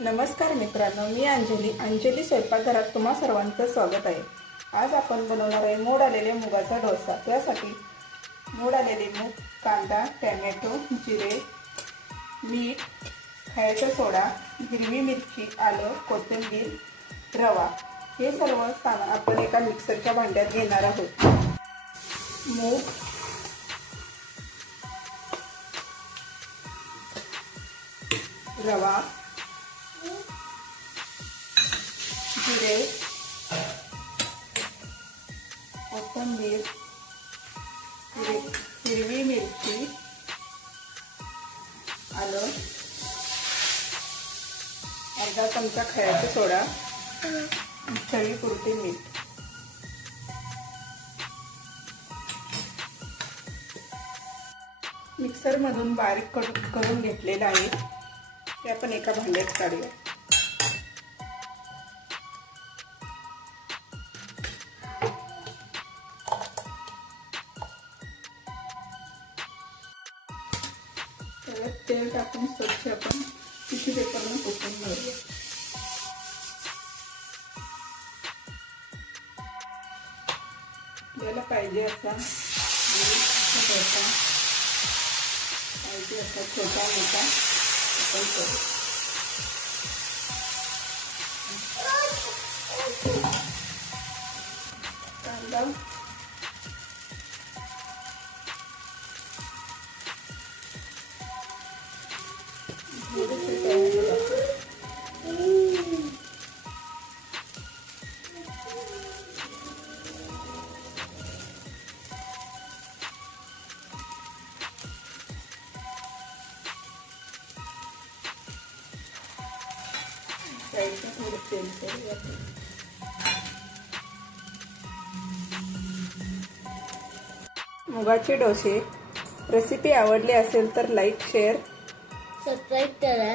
नमस्कार मित्रांनो, मी अंजली स्वयंपाकघरात तुम्हा सर्वांचं स्वागत आहे। आज आपण बनवणार आहे मोड आलेले मुगाचा डोसा। त्यासाठी मोड आलेले मूग, कांदा, टोमॅटो, जिरे, मीठ, खायचा सोडा, हिरवी मिरची, आलं, कोथिंबीर, रवा हे सर्व सामान आपण एका मिक्सरच्या भांड्यात घेणार आहोत। मूग, रवा, जिरे, कोथिंबीर, हिरवी मिरची, आलं, अर्धा चमचा खायचा सोडा, चवीपुरते मीठ। मिक्सर मधून बारीक करून घेतलेला आहे। ते आपण एका भांड्यात काढूया। त्यात तेल टाकून स्वच्छ आपण टिश्यू पेपरने पुसून घेऊया। आपल्याला पाहिजे असा छोटा मोठा आपण करू। कांदा, थोडं तेल करूया। मुगाचे डोसे रेसिपी आवडली असेल तर लाईक, शेअर, सबस्क्राइब करा।